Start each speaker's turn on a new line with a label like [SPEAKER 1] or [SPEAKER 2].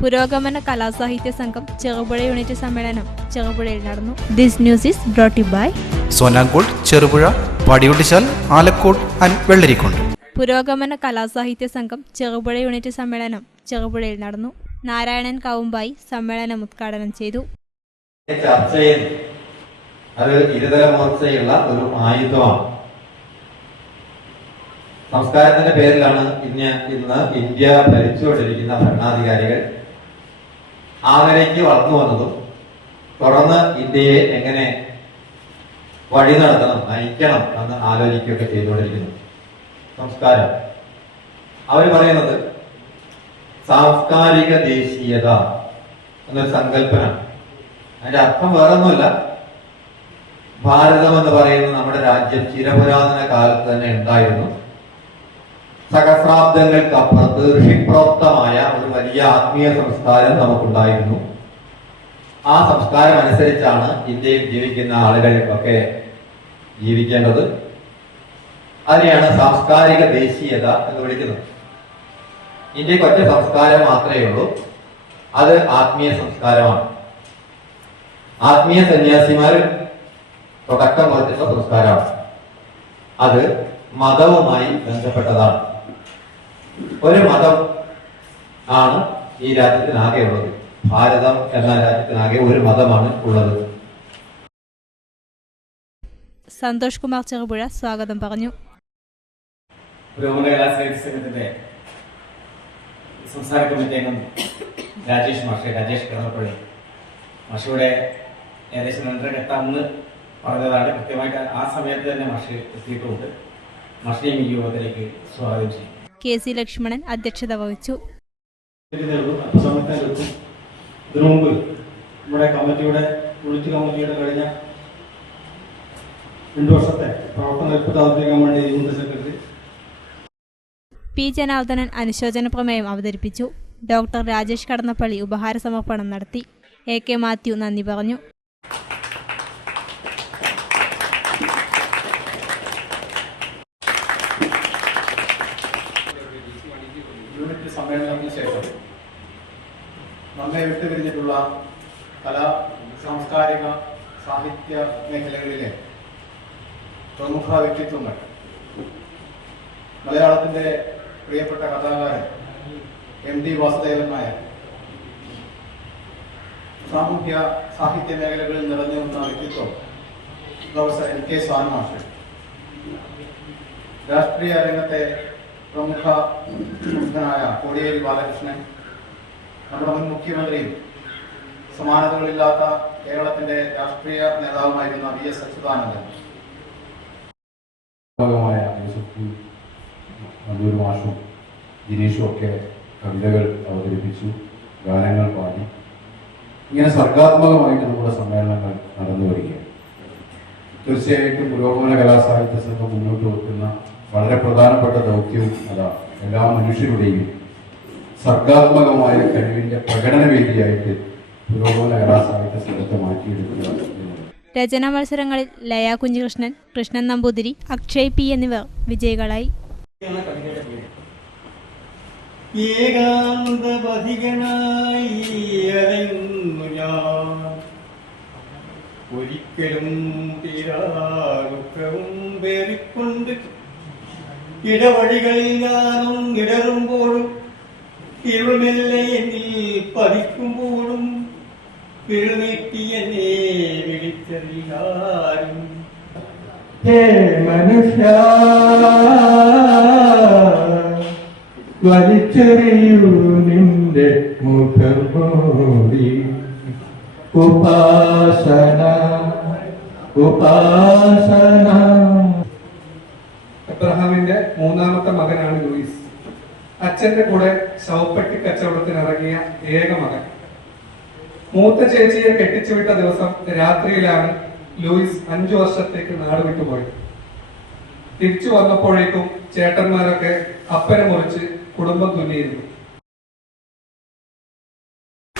[SPEAKER 1] പുരോഗമന കലാസാഹിത്യ സംഘം ചെറുപുഴ യൂണിറ്റ് സമ്മേളനം ചെറുപുഴയിൽ നടന്നു. This news is brought by
[SPEAKER 2] Sonankode Cherupuzha Padiyottichal Alakode and Vellarikundu.
[SPEAKER 1] പുരോഗമന കലാസാഹിത്യ സംഘം ചെറുപുഴ യൂണിറ്റ് സമ്മേളനം ചെറുപുഴയിൽ നടന്നു. നാരായണൻ കവുമ്പായി സമ്മേളനം ഉദ്ഘാടനം ചെയ്തു.
[SPEAKER 3] ചർച്ചയിൽ അത് ഇരുതല മൂർച്ചയുള്ള ഒരു ആയുധമാണ്. സംസ്കാരത്തിന്റെ പേരിലാണ് ഇന്ന് ഇന്ന് ഇന്ത്യ ഭരിച്ചുകൊണ്ടിരിക്കുന്ന ഭരണാധികാരികൾ ആദരയ്ക്ക് വളർന്നു വന്നതും തുറന്ന് ഇന്ത്യയെ എങ്ങനെ വഴി നടത്തണം നയിക്കണം എന്ന് ആലോചിക്കുകയൊക്കെ ചെയ്തുകൊണ്ടിരിക്കുന്നു. സംസ്കാരം. അവർ പറയുന്നത് സാംസ്കാരിക ദേശീയത എന്നൊരു സങ്കല്പന അതിന്റെ അർത്ഥം വേറൊന്നുമല്ല. ഭാരതം എന്ന് പറയുന്ന നമ്മുടെ രാജ്യം ചിരപുരാതന കാലത്ത് തന്നെ ഉണ്ടായിരുന്നു. സഹസ്രാബ്ദങ്ങൾക്കപ്പുറത്ത് ഋഷിപ്രോക്തമായ ഒരു വലിയ ആത്മീയ സംസ്കാരം നമുക്കുണ്ടായിരുന്നു. ആ സംസ്കാരം അനുസരിച്ചാണ് ഇന്ത്യയിൽ ജീവിക്കുന്ന ആളുകൾ ഒക്കെ ജീവിക്കേണ്ടത്. അതിനെയാണ് സാംസ്കാരിക ദേശീയത എന്ന് വിളിക്കുന്നത്. ഇന്ത്യയ്ക്ക് ഒറ്റ സംസ്കാരം മാത്രമേ ഉള്ളൂ. അത് ആത്മീയ സംസ്കാരമാണ്. ആത്മീയ സന്യാസിമാർ തുടക്കം കുറിച്ചിട്ടുള്ള സംസ്കാരമാണ്. അത് മതവുമായി ബന്ധപ്പെട്ടതാണ്. ഒരു മതം ആണ് ഈ രാജ്യത്തിനാകെ ഉള്ളത്. ഭാരതം എന്ന രാജ്യത്തിനാകെ ഒരു മതമാണ് ഉള്ളത്.
[SPEAKER 1] സന്തോഷ് കുമാർ ചെറുപുഴ സ്വാഗതം പറഞ്ഞു.
[SPEAKER 4] പുരോഗമന കലാസാഹിത്യ സംഘത്തിന്റെ സംസ്ഥാന കമ്മിറ്റി അംഗം രാജേഷ് മാഷെ രാജേഷ് കടന്നപ്പള്ളി. മാഷയുടെ ഏകദേശം രണ്ടര എത്താമെന്ന് പറഞ്ഞതാണ്. കൃത്യമായിട്ട് ആ സമയത്ത് തന്നെ മാഷ് എത്തിയിട്ടുമുണ്ട് മാഷിനെയും ഈ യോഗത്തിലേക്ക് സ്വാഗതം ചെയ്യും.
[SPEAKER 1] കെ സി ലക്ഷ്മണൻ അധ്യക്ഷത വഹിച്ചു.
[SPEAKER 5] നമ്മുടെ കമ്മിറ്റിയുടെ കഴിഞ്ഞ രണ്ടു വർഷത്തെ പ്രവർത്തന വേണ്ടി യൂണിറ്റ് സെക്രട്ടറി
[SPEAKER 1] പി ജനാർദ്ദനൻ അനുശോചന പ്രമേയം അവതരിപ്പിച്ചു. ഡോക്ടർ രാജേഷ് കടന്നപ്പള്ളി ഉപഹാര സമർപ്പണം നടത്തി. എ കെ മാത്യു നന്ദി പറഞ്ഞു.
[SPEAKER 5] നമ്മെ വിട്ടുപിരിഞ്ഞിട്ടുള്ള കലാ സാംസ്കാരിക സാഹിത്യ മേഖലകളിലെ പ്രമുഖ വ്യക്തിത്വങ്ങൾ. മലയാളത്തിന്റെ പ്രിയപ്പെട്ട കഥാകാരൻ എം ടി വാസുദേവൻ നായർ. സാമൂഹ്യ സാഹിത്യ മേഖലകളിൽ നിറഞ്ഞു നിന്ന വ്യക്തിത്വം പ്രൊഫസർ എൻ കെ സ്വാനമാഷ് രാഷ്ട്രീയ രംഗത്തെ പ്രമുഖ പ്രമുഖനായ കോടിയേരി ബാലകൃഷ്ണൻ. നമ്മുടെ മുൻ മുഖ്യമന്ത്രിയും സമാനതകളില്ലാത്ത കേരളത്തിന്റെ രാഷ്ട്രീയ നേതാവുമായിരുന്ന വി എസ് അച്യുതാനന്ദൻ.
[SPEAKER 6] നല്ലൂർ മാഷും ജിനീഷും ഒക്കെ കവിതകൾ അവതരിപ്പിച്ചു ഗാനങ്ങൾ പാടി. ഇങ്ങനെ സർഗാത്മകമായിട്ട് നമ്മുടെ സമ്മേളനങ്ങൾ നടന്നു വരികയാണ്. തീർച്ചയായിട്ടും പുരോഗമന കലാസാഹിത്യ സംഘം മുന്നോട്ട് വെക്കുന്ന വളരെ പ്രധാനപ്പെട്ട ദൗത്യവും അതാണ് എല്ലാ മനുഷ്യരുടെയും സർഗാത്മകമായ കഴിവിന്റെ പ്രകടന വേദിയായിട്ട് പുരോഗമന കലാസാഹിത്യ സംഘത്തെ മാറ്റിയെടുക്കുക
[SPEAKER 1] രചനാ മത്സരങ്ങളിൽ ലയ കുഞ്ഞികൃഷ്ണൻ കൃഷ്ണൻ നമ്പൂതിരി അക്ഷയ് പി എന്നിവർ വിജയികളായി.
[SPEAKER 5] ഏകാന്തപതികനായി അലയുന്നു ഞാൻ ഒരിക്കലും പേറിക്കൊണ്ട് ഇടവഴികളിൽ ഞാനും ഇടറുമ്പോഴും ഇരുമെല്ലെ എന്നിൽ പതിക്കുമ്പോഴും വിഴുനീട്ടി എന്നെ വിളിച്ചറിയാരും ഹേ മനുഷ്യ വലിച്ചെറിയൂ നിന്റെ മുഖമൂടി ഉപാസന ഉപാസന.
[SPEAKER 7] അബ്രഹാമിന്റെ മൂന്നാമത്തെ മകനാണ് ലൂയിസ്. അച്ഛന്റെ കൂടെ ശവപ്പെട്ടി കച്ചവടത്തിന് ഇറങ്ങിയ ഏക മകൻ. മൂത്ത ചേച്ചിയെ കെട്ടിച്ചുവിട്ട ദിവസം രാത്രിയിലാണ് ലൂയിസ് അഞ്ചു വർഷത്തേക്ക് നാട് വിട്ടുപോയത് തിരിച്ചു വന്നപ്പോഴേക്കും ചേട്ടന്മാരൊക്കെ അപ്പനെ മുറിച്ച് കുടുംബം തുന്നിയിരുന്നു.